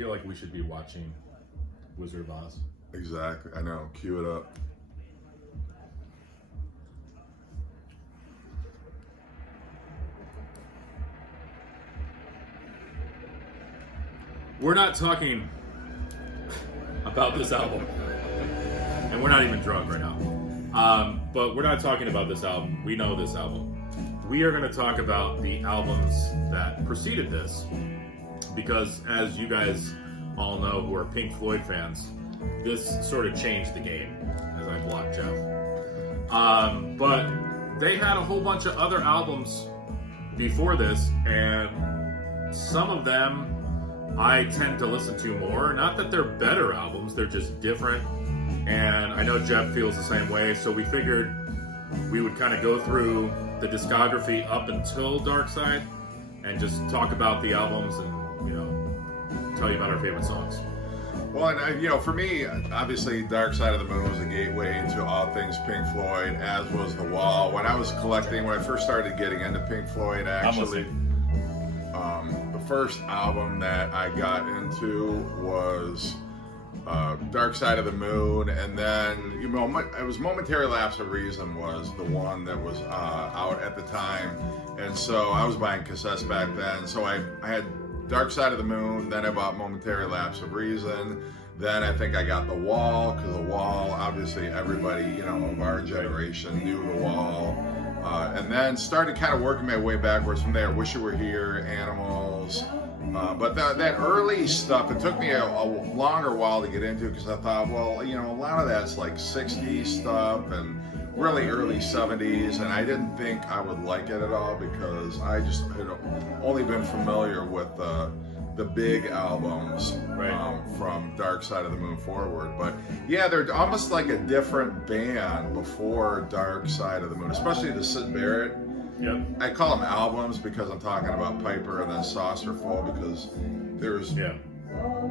feel like we should be watching Wizard of Oz. Exactly. I know. Cue it up. We're not talking about this album, and we're not even drunk right now. But we're not talking about this album. We know this album. We are going to talk about the albums that preceded this, because as you guys all know who are Pink Floyd fans, this sort of changed the game, as I blocked Jeff. But they had a whole bunch of other albums before this, and some of them I tend to listen to more. Not that they're better albums, they're just different. And I know Jeff feels the same way, so we figured we would kind of go through the discography up until Dark Side and just talk about the albums and, you know, tell you about our favorite songs. Well, and you know, for me, obviously, Dark Side of the Moon was a gateway into all things Pink Floyd, as was The Wall. When I first started getting into Pink Floyd, actually, the first album that I got into was Dark Side of the Moon, and then, you know, it was Momentary Lapse of Reason was the one that was out at the time, and so I was buying cassettes back then, so I had Dark Side of the Moon, then I bought Momentary Lapse of Reason, then I think I got The Wall, because The Wall, obviously everybody, you know, of our generation knew The Wall, and then started kind of working my way backwards from there. Wish You Were Here, Animals, but that early stuff, it took me a longer while to get into, because I thought, well, you know, a lot of that's like 60s stuff and really early 70s, and I didn't think I would like it at all, because I just had only been familiar with the big albums from Dark Side of the Moon forward. But yeah, they're almost like a different band before Dark Side of the Moon, especially the Syd Barrett. Yep. I call them albums because I'm talking about Piper and then Saucerful, because there's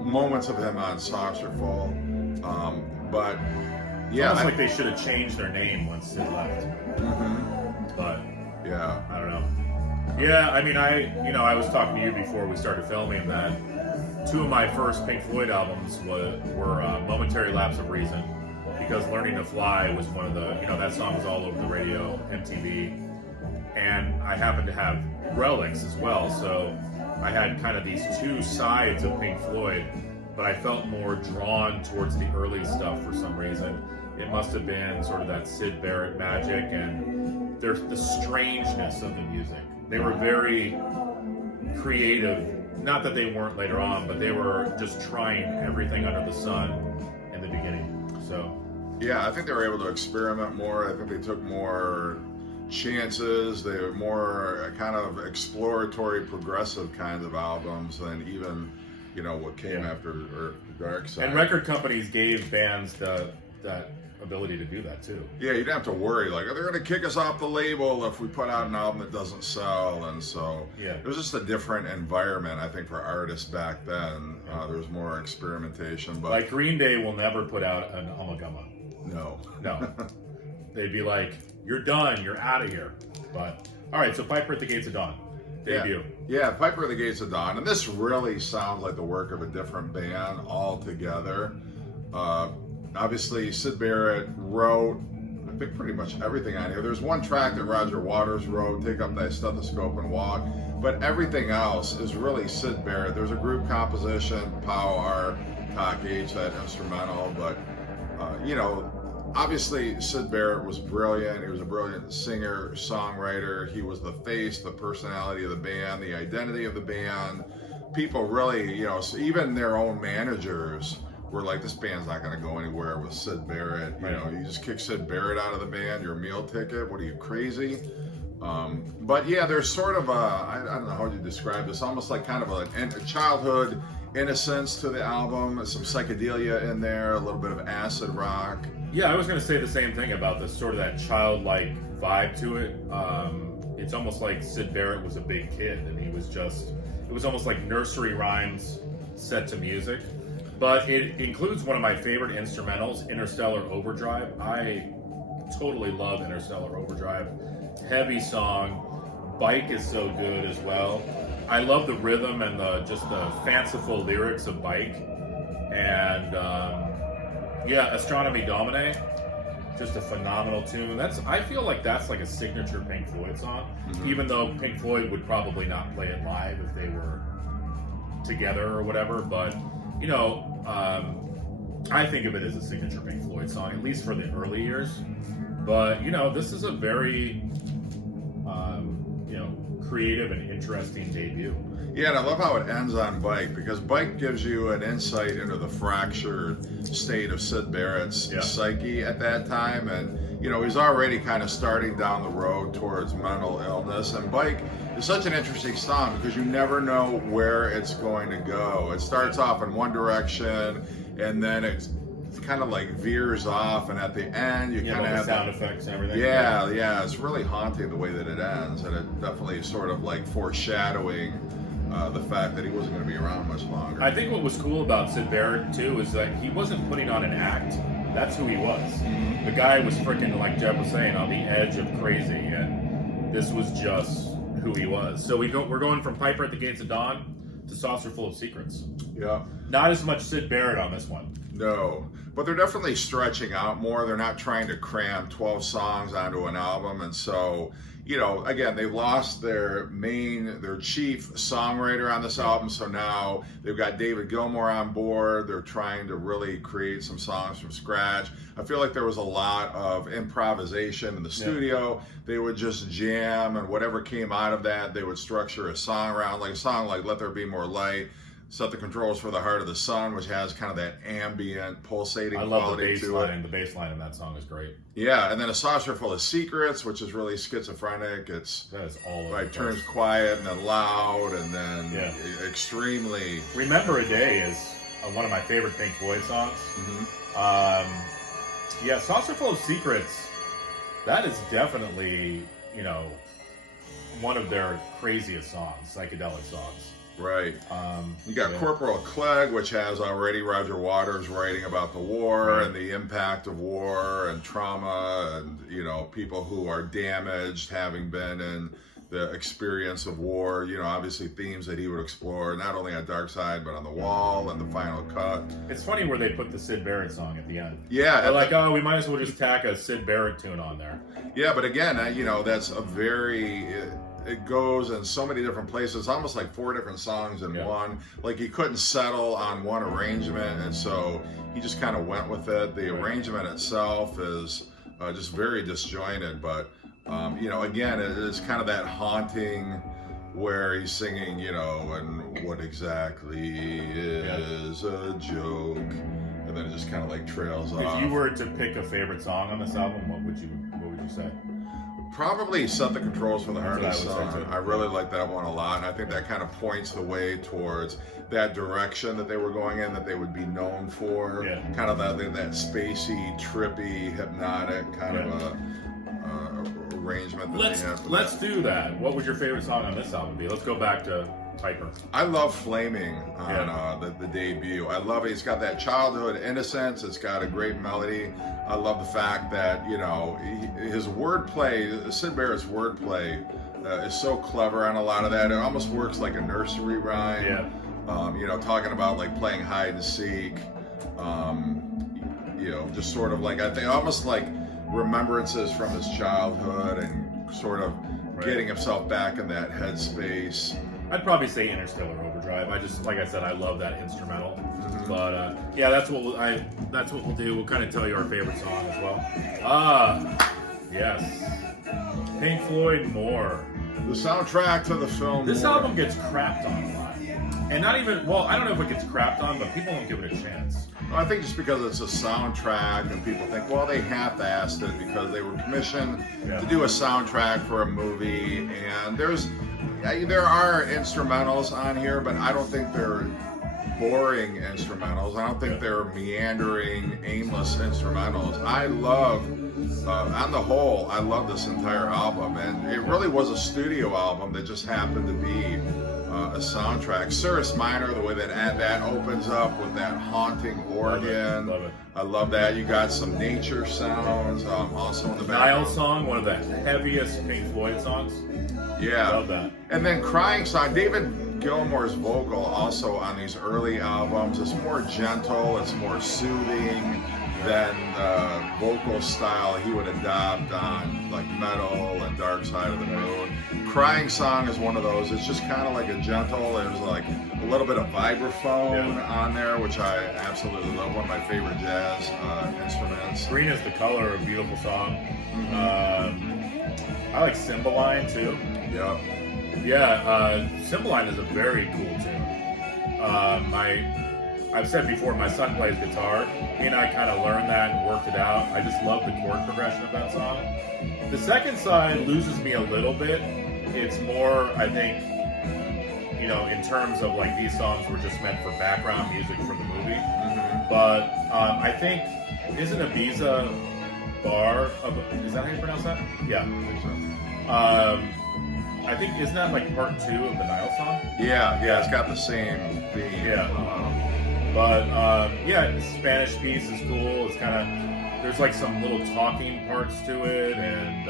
moments of him on Saucerful. But yeah, almost like they should have changed their name once Sid left. Mm-hmm. But yeah, I don't know. Yeah, I mean, I was talking to you before we started filming that two of my first Pink Floyd albums were Momentary Lapse of Reason, because Learning to Fly was one of the, you know, that song was all over the radio, MTV. And I happened to have Relics as well, so I had kind of these two sides of Pink Floyd, but I felt more drawn towards the early stuff for some reason. It must have been sort of that Syd Barrett magic and there's the strangeness of the music. They were very creative, not that they weren't later on, but they were just trying everything under the sun in the beginning. So yeah, I think they were able to experiment more. I think they took more chances. They were more kind of exploratory, progressive kinds of albums than even, you know, what came after Dark Side. And record companies gave bands that ability to do that too. Yeah, you didn't have to worry, like, are they going to kick us off the label if we put out an album that doesn't sell? And so it was just a different environment, I think, for artists back then. There was more experimentation. But like Green Day will never put out an Ummagumma. No. They'd be like, you're done, you're out of here. But all right, so Piper at the Gates of Dawn debut. Yeah, Piper at the Gates of Dawn, and this really sounds like the work of a different band altogether. Obviously, Syd Barrett wrote, I think, pretty much everything on here. There's one track that Roger Waters wrote, Take Up Thy Stethoscope and Walk, but everything else is really Syd Barrett. There's a group composition, Pow R, Cock H, that instrumental, but you know, obviously Syd Barrett was brilliant. He was a brilliant singer, songwriter. He was the face, the personality of the band, the identity of the band. People really, you know, so even their own managers were like, this band's not going to go anywhere with Syd Barrett. You know, you just kick Syd Barrett out of the band, your meal ticket. What are you, crazy? But yeah, there's sort of I don't know how you describe this, almost like kind of a childhood innocence to the album, some psychedelia in there, a little bit of acid rock. Yeah, I was going to say the same thing about this, sort of that childlike vibe to it. It's almost like Syd Barrett was a big kid, and he was just, it was almost like nursery rhymes set to music. But it includes one of my favorite instrumentals, Interstellar Overdrive. I totally love Interstellar Overdrive. Heavy song. Bike is so good as well. I love the rhythm and just the fanciful lyrics of Bike, and Astronomy Domine, just a phenomenal tune. I feel like that's like a signature Pink Floyd song, even though Pink Floyd would probably not play it live if they were together or whatever. But I think of it as a signature Pink Floyd song, at least for the early years. But this is a very creative and interesting debut. Yeah, and I love how it ends on Bike, because Bike gives you an insight into the fractured state of Syd Barrett's psyche at that time. And, he's already kind of starting down the road towards mental illness. And Bike is such an interesting song because you never know where it's going to go. It starts off in one direction, and then it's kind of like veers off, and at the end you kind of have sound effects and everything. Yeah, it's really haunting the way that it ends, and it definitely sort of like foreshadowing the fact that he wasn't going to be around much longer. I think what was cool about Syd Barrett too is that he wasn't putting on an act. That's who he was. The guy was freaking, like Jeb was saying, on the edge of crazy, and this was just who he was. So we're going from Piper at the Gates of Dawn to Saucerful of Secrets. Yeah. Not as much Syd Barrett on this one. No, but they're definitely stretching out more. They're not trying to cram 12 songs onto an album, and so, again, they've lost their chief songwriter on this album, so now they've got David Gilmour on board. They're trying to really create some songs from scratch. I feel like there was a lot of improvisation in the studio. They would just jam, and whatever came out of that, they would structure a song around, like a song like Let There Be More Light, Set the Controls for the Heart of the Sun, which has kind of that ambient, pulsating quality to it. The bass line in that song is great. Yeah, and then A Saucerful of Secrets, which is really schizophrenic. That is all like turns quiet and then loud and then extremely. Remember a Day is one of my favorite Pink Floyd songs. Saucerful of Secrets, that is definitely, one of their craziest songs, psychedelic songs. Right. You got Corporal Clegg, which has already Roger Waters writing about the war and the impact of war and trauma and, people who are damaged having been in the experience of war. Obviously themes that he would explore, not only on Dark Side, but on The Wall and The Final Cut. It's funny where they put the Syd Barrett song at the end. Yeah. They're like, we might as well just tack a Syd Barrett tune on there. Yeah, but again, that's a very... It goes in so many different places, almost like 4 different songs in one. Like he couldn't settle on one arrangement, and so he just kind of went with it. The arrangement itself is just very disjointed, but again, it is kind of that haunting where he's singing, and what exactly is a joke, and then it just kind of like trails off. If you were to pick a favorite song on this album, what would you say? Probably Set the Controls for the Heart of the Sun. I really like that one a lot, and I think that kind of points the way towards that direction that they were going in, that they would be known for. Kind of that spacey, trippy, hypnotic kind of a arrangement that they have. Let's do that. What would your favorite song on this album be? Let's go back to Piper. I love Flaming on the debut. I love it. It's got that childhood innocence. It's got a great melody. I love the fact that, his wordplay, Syd Barrett's wordplay is so clever on a lot of that. It almost works like a nursery rhyme. Talking about like playing hide and seek. Just sort of like, I think almost like remembrances from his childhood and sort of getting himself back in that headspace. I'd probably say Interstellar Overdrive. Like I said, I love that instrumental. But that's what we'll do. We'll kind of tell you our favorite song as well. Yes, Pink Floyd More. The soundtrack to the film. This album gets crapped on a lot, and not even. Well, I don't know if it gets crapped on, but people don't give it a chance. I think just because it's a soundtrack and people think, well, they half-assed it because they were commissioned to do a soundtrack for a movie, and there are instrumentals on here, but I don't think they're boring instrumentals. I don't think they're meandering, aimless instrumentals. I love, on the whole, I love this entire album, and it really was a studio album that just happened to be a soundtrack. Cirrus Minor, the way that opens up with that haunting organ. Love it. I love that. You got some nature sounds also in the background. Nile Song, one of the heaviest Pink Floyd songs. Yeah. Love that. And then Crying Song, David Gilmour's vocal also on these early albums is more gentle, it's more soothing than the vocal style he would adopt on like Meddle and Dark Side of the Moon. Crying Song is one of those, it's just kind of like a gentle, there's like a little bit of vibraphone on there, which I absolutely love, one of my favorite jazz instruments. Green is the Color, a beautiful song. I like Cymbaline too. Yep. Yeah, Cymbaline is a very cool tune. I've said before, my son plays guitar. He and I kind of learned that and worked it out. I just love the chord progression of that song. The second side loses me a little bit. It's more, I think, you know, in terms of like these songs were just meant for background music for the movie. But I think, isn't Ibiza Bar, is that how you pronounce that? Yeah. I think so. I think, isn't that like part 2 of the Nile song? Yeah, it's got the same theme. Yeah. But yeah, the Spanish piece is cool. It's kind of, there's like some little talking parts to it, and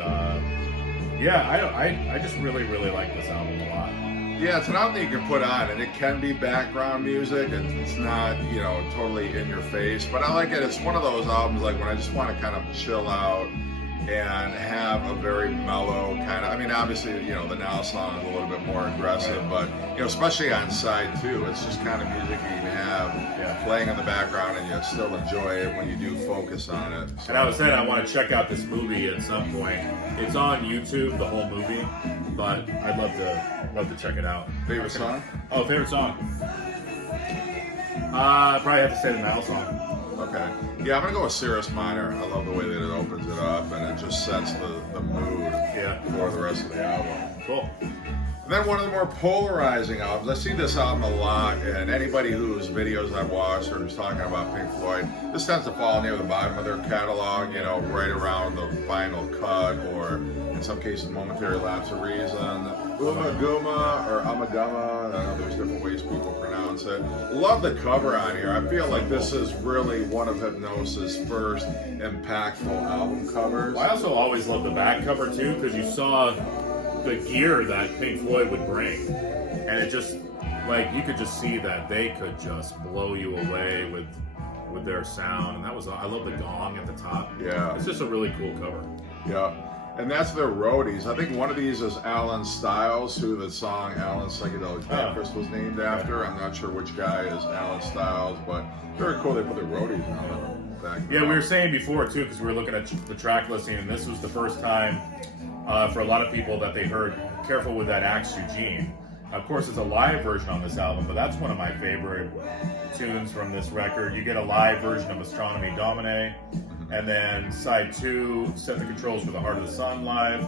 yeah, I just really like this album a lot. Yeah, it's an album that you can put on, and it can be background music. It's not, you know, totally in your face, but I like it. It's one of those albums like when I just want to kind of chill out and have a very mellow kind of, I mean, obviously, you know, the Now song is a little bit more aggressive, but, you know, especially on side 2, it's just kind of music you can have playing in the background and you still enjoy it when you do focus on it. So. And I was saying I want to check out this movie at some point. It's on YouTube, the whole movie, but I'd love to check it out. Favorite song? Oh, favorite song? Probably have to say the Meddle song. Okay. Yeah, I'm going to go with Cirrus Minor. I love the way that it opens it up, and it just sets the mood for the rest of the album. Cool. And then one of the more polarizing albums, I see this album a lot, and anybody whose videos I've watched or who's talking about Pink Floyd, this tends to fall near the bottom of their catalog, you know, right around the final cut, or in some cases, momentary lapse of reason. Ummagumma or Ummagumma, I know there's different ways people pronounce it. Love the cover on here. I feel like this is really one of Hypnosis' first impactful album covers. I also always love the back cover too, because you saw the gear that Pink Floyd would bring, and it just, like, you could just see that they could just blow you away with their sound, and that was, I love the gong at the top. Yeah. It's just a really cool cover. Yeah. And that's their roadies. I think one of these is Alan Stiles, who the song Alan Psychedelic Breakfast was named after. I'm not sure which guy is Alan Stiles, but very cool they put their roadies on the back. Yeah, we were saying before too, because we were looking at the track listing, and this was the first time for a lot of people that they heard Careful with That Axe Eugene. Of course, it's a live version on this album, but that's one of my favorite tunes from this record. You get a live version of Astronomy Domine, and then side 2, Set the Controls for the Heart of the Sun live,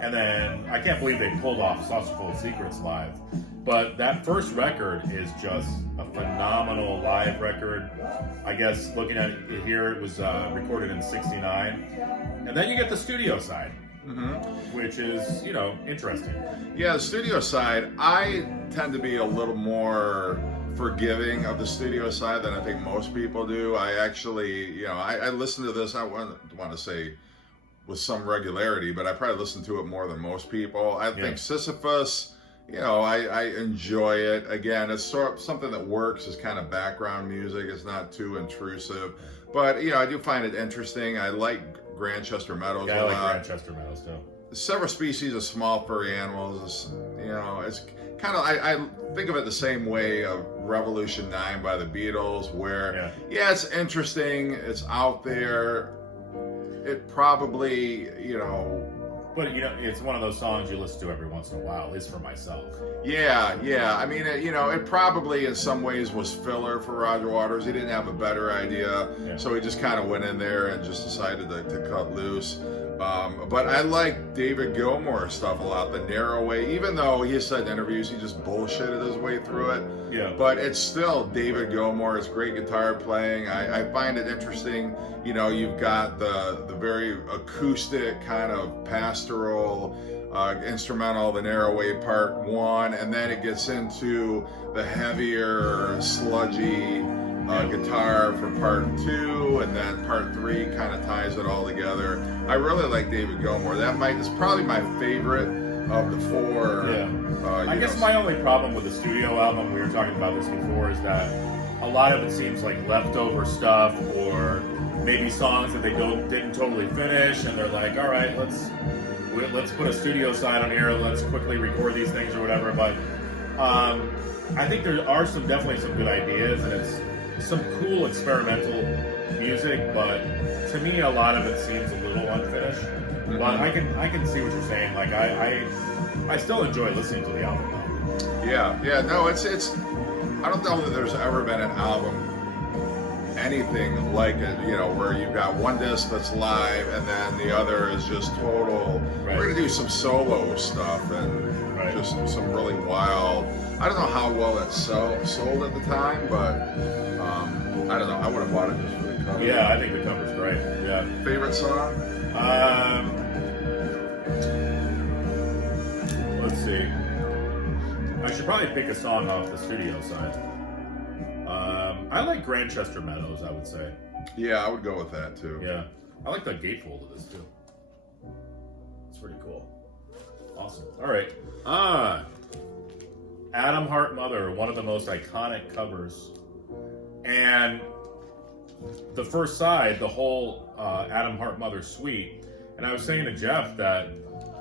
and then I can't believe they pulled off Saucerful of Secrets live. But that first record is just a phenomenal live record. I guess looking at it here, it was recorded in '69, and then you get the studio side. Which is, you know, interesting. Yeah, the studio side, I tend to be a little more forgiving of the studio side than I think most people do. I actually, you know, I listen to this, I want to say with some regularity, but I probably listen to it more than most people. I think Sisyphus, you know, I enjoy it. Again, it's sort of something that works as kind of background music. It's not too intrusive. But, you know, I do find it interesting. I like Grantchester Meadows a lot. I like Grantchester Meadows too. Several species of small furry animals, you know, it's kind of, I think of it the same way of Revolution 9 by the Beatles, where, it's interesting, it's out there, it probably, you know... But, you know, it's one of those songs you listen to every once in a while, at least for myself. Yeah. I mean, you know, it probably in some ways was filler for Roger Waters. He didn't have a better idea, so he just kind of went in there and just decided to cut loose. But I like David Gilmour's stuff a lot, The Narrow Way, even though he said in interviews he just bullshitted his way through it. Yeah. But it's still David Gilmour. It's great guitar playing. I find it interesting. You know, you've got the very acoustic kind of pastoral instrumental, The Narrow Way Part 1, and then it gets into the heavier, sludgy guitar for Part 2, and then Part 3 kind of ties it all together. I really like David Gilmour. That is probably my favorite of the four. Yeah. I guess my only problem with the studio album, we were talking about this before, is that a lot of it seems like leftover stuff, or maybe songs that they didn't totally finish, and they're like, all right, let's put a studio side on here, let's quickly record these things or whatever. But I think there are definitely some good ideas, and it's some cool experimental music, but to me a lot of it seems a little unfinished. Mm-hmm. But I can see what you're saying. Like I still enjoy listening to the album though. Yeah, no, it's I don't know that there's ever been an album anything like it, where you've got one disc that's live and then the other is just total. Right. We're gonna do some solo stuff and just some really wild. I don't know how well it sold at the time, but I don't know. I would have bought it just for the cover. Yeah, I think the cover's great. Yeah. Favorite song? Let's see. I should probably pick a song off the studio side. I like Grantchester Meadows, I would say. Yeah, I would go with that too. Yeah. I like the gatefold of this too. It's pretty cool. Awesome. All right. Adam Hart Mother, one of the most iconic covers. And the first side, the whole Adam Hart Mother suite. And I was saying to Jeff that,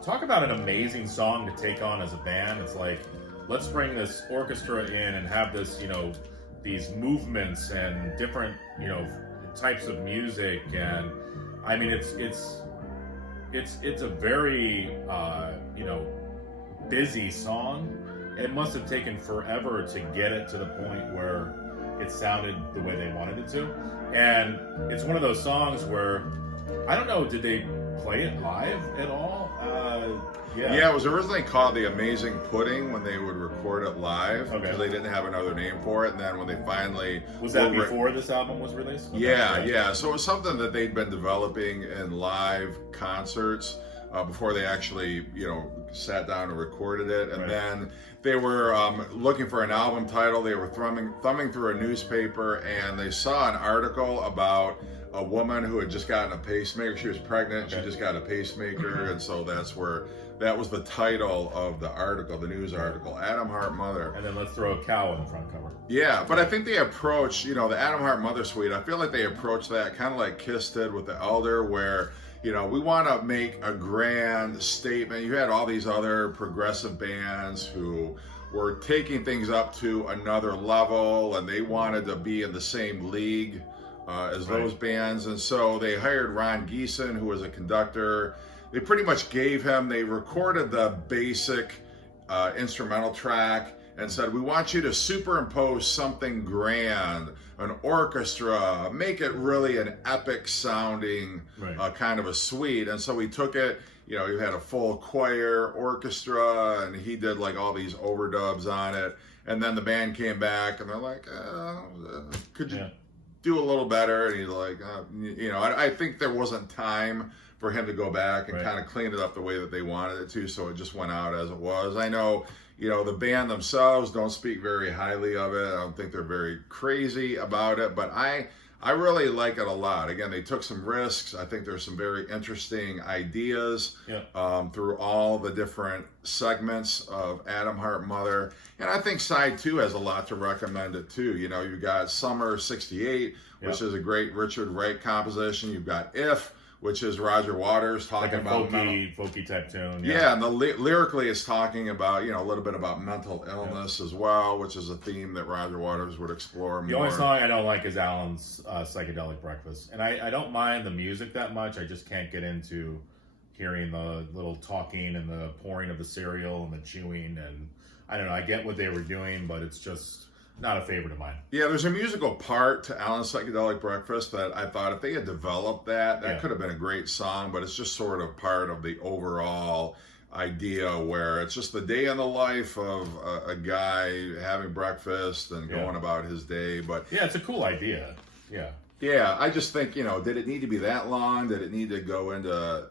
talk about an amazing song to take on as a band. It's like, let's bring this orchestra in and have this, these movements and different, types of music. And I mean, it's a very, busy song. It must have taken forever to get it to the point where it sounded the way they wanted it to. And it's one of those songs where, I don't know, did they play it live at all? Yeah, it was originally called The Amazing Pudding when they would record it live, because they didn't have another name for it. And then when they finally... Was that before this album was released? Yeah. So it was something that they'd been developing in live concerts before they actually, sat down and recorded it. And then they were looking for an album title. They were thumbing through a newspaper, and they saw an article about a woman who had just gotten a pacemaker. She was pregnant. She just got a pacemaker. And so that was the title of the article, the news article, Adam Hart Mother. And then let's throw a cow in the front cover. Yeah, but I think they approach, the Adam Hart Mother suite, I feel like they approach that kind of like Kiss did with the Elder, where, we want to make a grand statement. You had all these other progressive bands who were taking things up to another level, and they wanted to be in the same league as those bands. And so they hired Ron Geeson, who was a conductor. They pretty much they recorded the basic instrumental track and said, we want you to superimpose something grand, an orchestra, make it really an epic sounding kind of a suite. And so we took it, you had a full choir, orchestra, and he did like all these overdubs on it. And then the band came back and they're like, could you do a little better? And he's like, I think there wasn't time for him to go back and kind of clean it up the way that they wanted it to, so it just went out as it was. I know, the band themselves don't speak very highly of it. I don't think they're very crazy about it, but I really like it a lot. Again, they took some risks. I think there's some very interesting ideas through all the different segments of Adam Hart Mother. And I think side 2 has a lot to recommend it too. You've got Summer '68, which is a great Richard Wright composition. You've got If, which is Roger Waters talking like about folky type tune. Yeah, and lyrically it's talking about, a little bit about mental illness as well, which is a theme that Roger Waters would explore more. The only song I don't like is Alan's Psychedelic Breakfast. And I don't mind the music that much. I just can't get into hearing the little talking and the pouring of the cereal and the chewing. And I don't know, I get what they were doing, but it's just not a favorite of mine. Yeah, there's a musical part to Alan's Psychedelic Breakfast that I thought if they had developed that could have been a great song, but it's just sort of part of the overall idea where it's just the day in the life of a guy having breakfast and going about his day. But yeah, it's a cool idea. Yeah, I just think, did it need to be that long? Did it need to go into,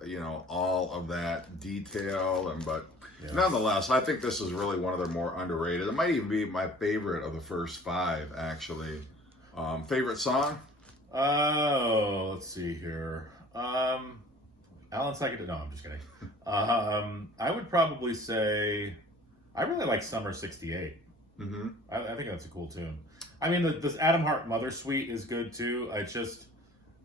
all of that detail? But nonetheless, I think this is really one of their more underrated. It might even be my favorite of the first 5, actually. Favorite song? Oh, let's see here. Alan Second. No, I'm just kidding. I would probably say I really like Summer '68. Mm-hmm. I think that's a cool tune. I mean, this Adam Hart Mother Suite is good too.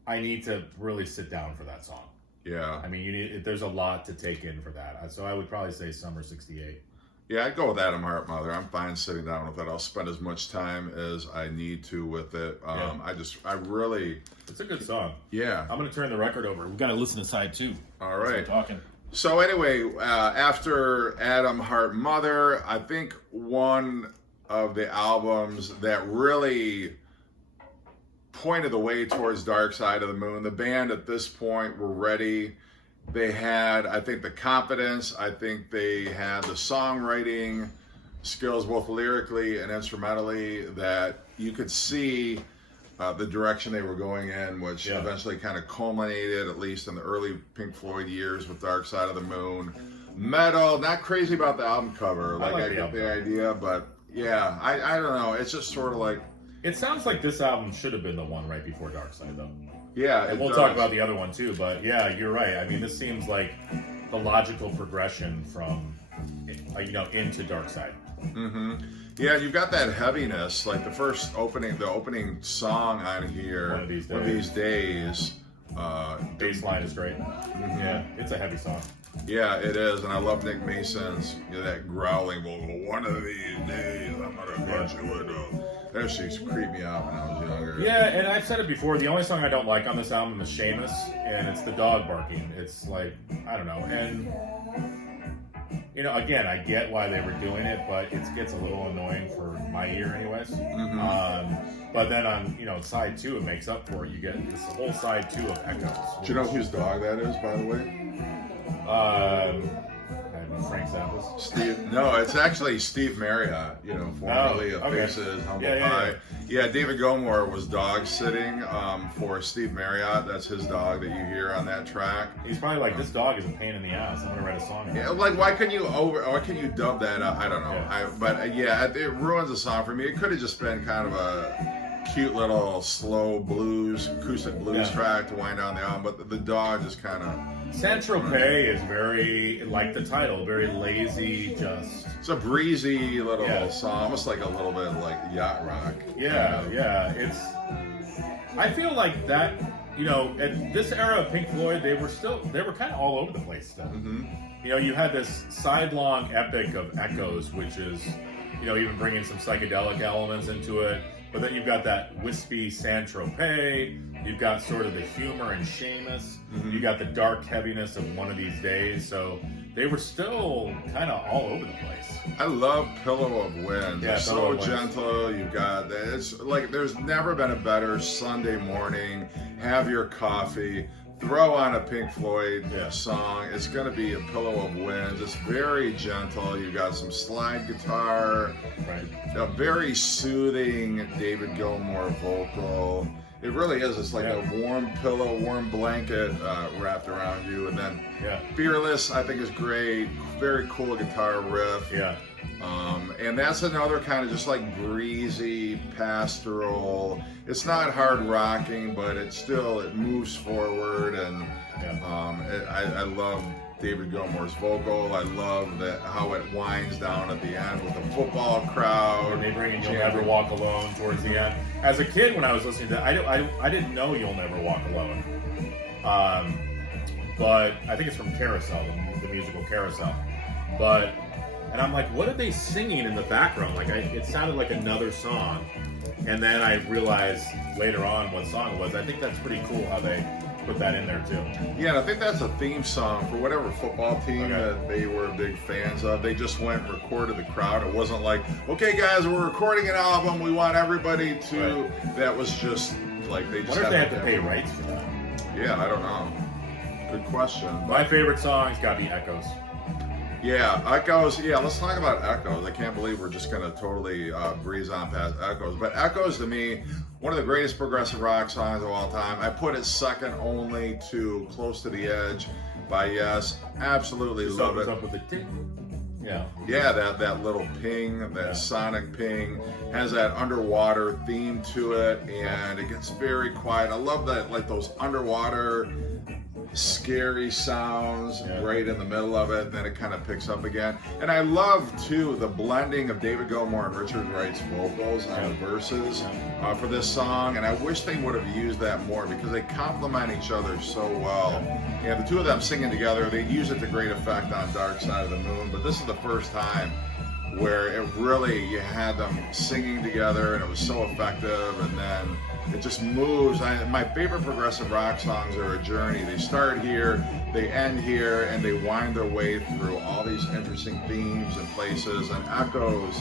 I need to really sit down for that song. Yeah. I mean, there's a lot to take in for that. So I would probably say Summer '68. Yeah, I'd go with Adam Hart Mother. I'm fine sitting down with it. I'll spend as much time as I need to with it. I really... It's a good song. Yeah. I'm going to turn the record over. We've got to listen to side 2. All right. We're talking. So anyway, after Adam Hart Mother, I think one of the albums that really pointed the way towards Dark Side of the Moon, the band at this point were ready. They had, I think, the confidence. I think they had the songwriting skills, both lyrically and instrumentally, that you could see the direction they were going in, which eventually kind of culminated, at least in the early Pink Floyd years, with Dark Side of the Moon. Meddle, not crazy about the album cover. I get the idea, but yeah, I don't know. It's just sort of like... It sounds like this album should have been the one right before Dark Side, though. Yeah, and we'll talk about the other one too, but yeah, you're right. I mean, this seems like the logical progression from, into Dark Side. Mm-hmm. Yeah, you've got that heaviness, like the opening song on here. One of these days. Bass line is great. Mm-hmm. Yeah, it's a heavy song. Yeah, it is, and I love Nick Mason's that growling vocal. One of these days, I'm gonna punch you with a... That used to creep me out when I was younger. Yeah, and I've said it before. The only song I don't like on this album is Seamus, and it's the dog barking. It's like, I don't know. And, again, I get why they were doing it, but it gets a little annoying for my ear anyways. Mm-hmm. But then on, side 2, it makes up for it. You get this whole side 2 of Echoes. Do you know whose dog that is, by the way? I don't know, Frank Zappa's. Steve? No, it's actually Steve Marriott, formerly of Faces, Humble Pie. Yeah, David Gilmour was dog sitting for Steve Marriott. That's his dog that you hear on that track. He's probably like, this dog is a pain in the ass. I'm gonna write a song about it. Yeah, like why couldn't you dub that up? I don't know. Yeah. It ruins the song for me. It could have just been kind of a cute little slow acoustic blues track to wind down the album, but the dog just kind of... Saint-Tropez is very, like the title, very lazy, just... It's a breezy little song, almost like a little bit like yacht rock. Yeah. It's... I feel like that, at this era of Pink Floyd, they were kind of all over the place still. Mm-hmm. You had this sidelong epic of Echoes, which is, even bringing some psychedelic elements into it. But then you've got that wispy Saint-Tropez, you've got sort of the humor in Seamus, you got the dark heaviness of One of These Days, so they were still kind of all over the place. I love Pillow of Wind. Yeah, it's so gentle. You've got that. It's like there's never been a better Sunday morning, have your coffee, throw on a Pink Floyd song. It's going to be a Pillow of Wind. It's very gentle. You've got some slide guitar, a very soothing David Gilmour vocal. It really is. It's like a warm pillow, warm blanket wrapped around you. And then Fearless, I think, is great. Very cool guitar riff. Yeah. And that's another kind of just like breezy, pastoral. It's not hard rocking, but it moves forward. And I love David Gilmour's vocal. I love how it winds down at the end with the football crowd. And they bring in You'll Never Walk Alone towards the end. As a kid, when I was listening to that, I didn't know You'll Never Walk Alone. But I think it's from Carousel, the musical Carousel. And I'm like, what are they singing in the background? Like, it sounded like another song. And then I realized later on what song it was. I think that's pretty cool how they put that in there too. Yeah, and I think that's a theme song for whatever football team that they were big fans of. They just went and recorded the crowd. It wasn't like, okay guys, we're recording an album, we want everybody to... That was just like they just... I wonder if they have to pay rights for that. Yeah, I don't know. Good question. My favorite song's gotta be Echoes. Yeah, Echoes. Yeah, let's talk about Echoes. I can't believe we're just going to totally breeze on past Echoes. But Echoes, to me, one of the greatest progressive rock songs of all time. I put it second only to Close to the Edge by Yes. Absolutely love it. Up with the ting. Yeah, that little ping, that sonic ping, has that underwater theme to it, and it gets very quiet. I love that, like those underwater scary sounds right in the middle of it, and then it kind of picks up again. And I love too the blending of David Gilmour and Richard Wright's vocals on the verses for this song, and I wish they would have used that more because they complement each other so well. And the two of them singing together, they use it to great effect on Dark Side of the Moon, but this is the first time where it really, you had them singing together and it was so effective, and then it just moves. My favorite progressive rock songs are a journey. They start here, they end here, and they wind their way through all these interesting themes and places and echoes.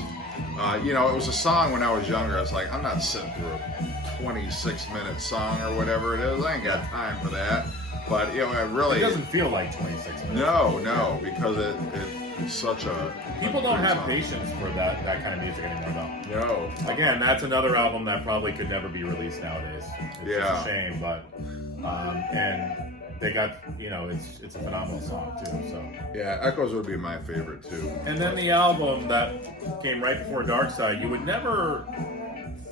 You know, it was a song when I was younger, I was like, I'm not sitting through a 26-minute song or whatever it is. I ain't got time for that. But, you know, it doesn't feel like 26 minutes. No, because it's such a... People don't have patience for that kind of music anymore, though. No. Again, that's another album that probably could never be released nowadays. It's just a shame, but... and they got, you know, it's a phenomenal song, too, so... Yeah, Echoes would be my favorite, too. And then the album that came right before Dark Side, you would never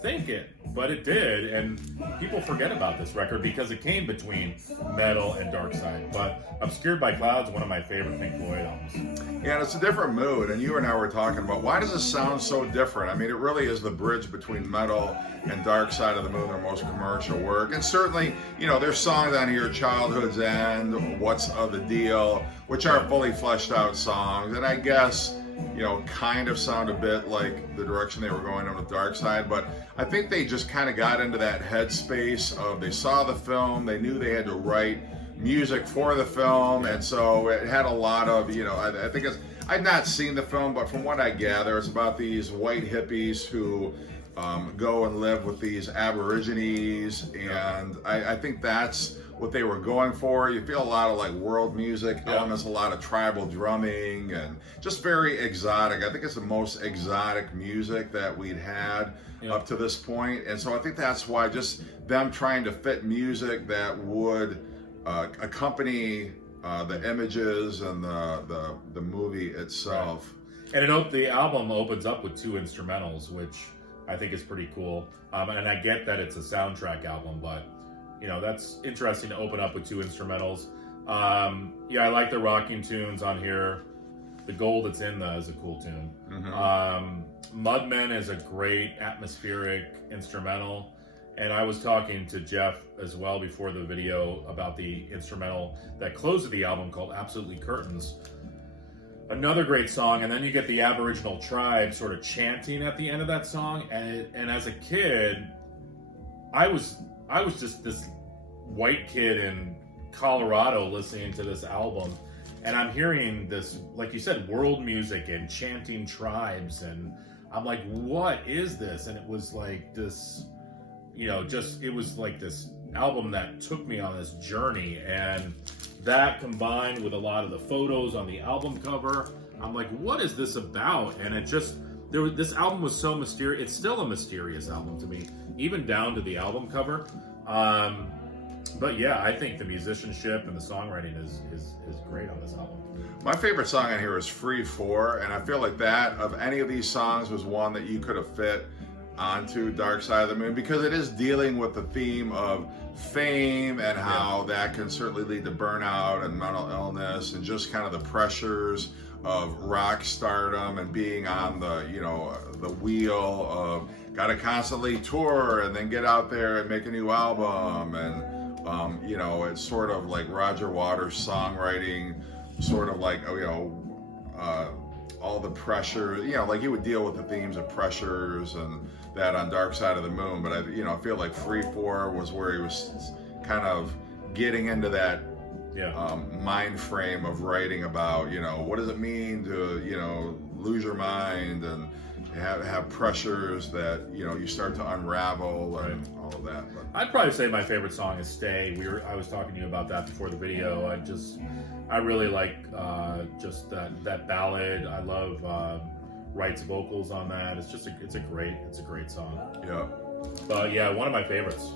think it, but it did, and people forget about this record because it came between Meddle and Dark Side. But Obscured by Clouds, one of my favorite Pink Floyd albums. Yeah, and it's a different mood, and you and I were talking about why does this sound so different? I mean, it really is the bridge between Meddle and Dark Side of the Moon, their most commercial work. And certainly, you know, there's songs on here, Childhood's End, What's the Deal, which are fully fleshed out songs, and I guess, you know, kind of sound a bit like the direction they were going in with Dark Side, but I think they just kind of got into that headspace of they saw the film, they knew they had to write music for the film, and so it had a lot of, you know, I think it's, I've not seen the film, but from what I gather, it's about these white hippies who go and live with these Aborigines, and I think that's what they were going for. You feel a lot of like world music elements, a lot of tribal drumming, and just very exotic. I think it's the most exotic music that we'd had up to this point, and so I think that's why just them trying to fit music that would accompany the images and the movie itself. Right. And the album opens up with 2 instrumentals, which I think is pretty cool. And I get that it's a soundtrack album, but you know, that's interesting to open up with 2 instrumentals. Yeah, I like the rocking tunes on here. The Gold It's In is a cool tune. Mudmen is a great atmospheric instrumental. And I was talking to Jeff as well before the video about the instrumental that closes the album called Absolutely Curtains. Another great song, and then you get the Aboriginal tribe sort of chanting at the end of that song. And as a kid, I was just this white kid in Colorado listening to this album, and I'm hearing this, like you said, world music and chanting tribes, and I'm like, what is this? And it was like this, you know, it was like this album that took me on this journey, and that combined with a lot of the photos on the album cover, I'm like, what is this about? And this album was so mysterious. It's still a mysterious album to me, even down to the album cover. But yeah, I think the musicianship and the songwriting is great on this album. My favorite song on here is Free 4, and I feel like that, of any of these songs, was one that you could have fit onto Dark Side of the Moon, because it is dealing with the theme of fame and how that can certainly lead to burnout and mental illness, and just kind of the pressures of rock stardom and being on the, you know, the wheel of got to constantly tour and then get out there and make a new album. And you know, it's sort of like Roger Waters' songwriting, sort of like, you know, all the pressure, you know, like you would deal with the themes of pressures and that on Dark Side of the Moon. But I feel like Free 4 was where he was kind of getting into that mind frame of writing about, you know, what does it mean to, you know, lose your mind and have pressures that, you know, you start to unravel and all of that. But I'd probably say my favorite song is Stay. I was talking to you about that before the video. I really like just that ballad. I love Wright's vocals on that. It's a great song. Yeah. But yeah, one of my favorites.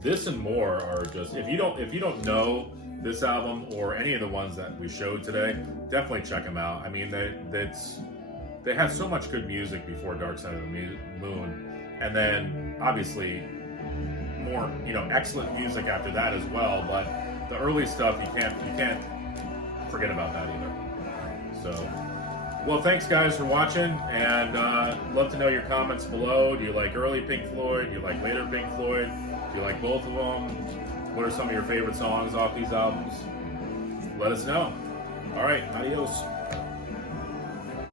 This and more are just, if you don't know this album or any of the ones that we showed today, definitely check them out. I mean, they had so much good music before Dark Side of the Moon, and then obviously more, you know, excellent music after that as well. But the early stuff, you can't forget about that either. So, well, thanks guys for watching, and love to know your comments below. Do you like early Pink Floyd? Do you like later Pink Floyd? Do you like both of them? What are some of your favorite songs off these albums? Let us know. All right, adios.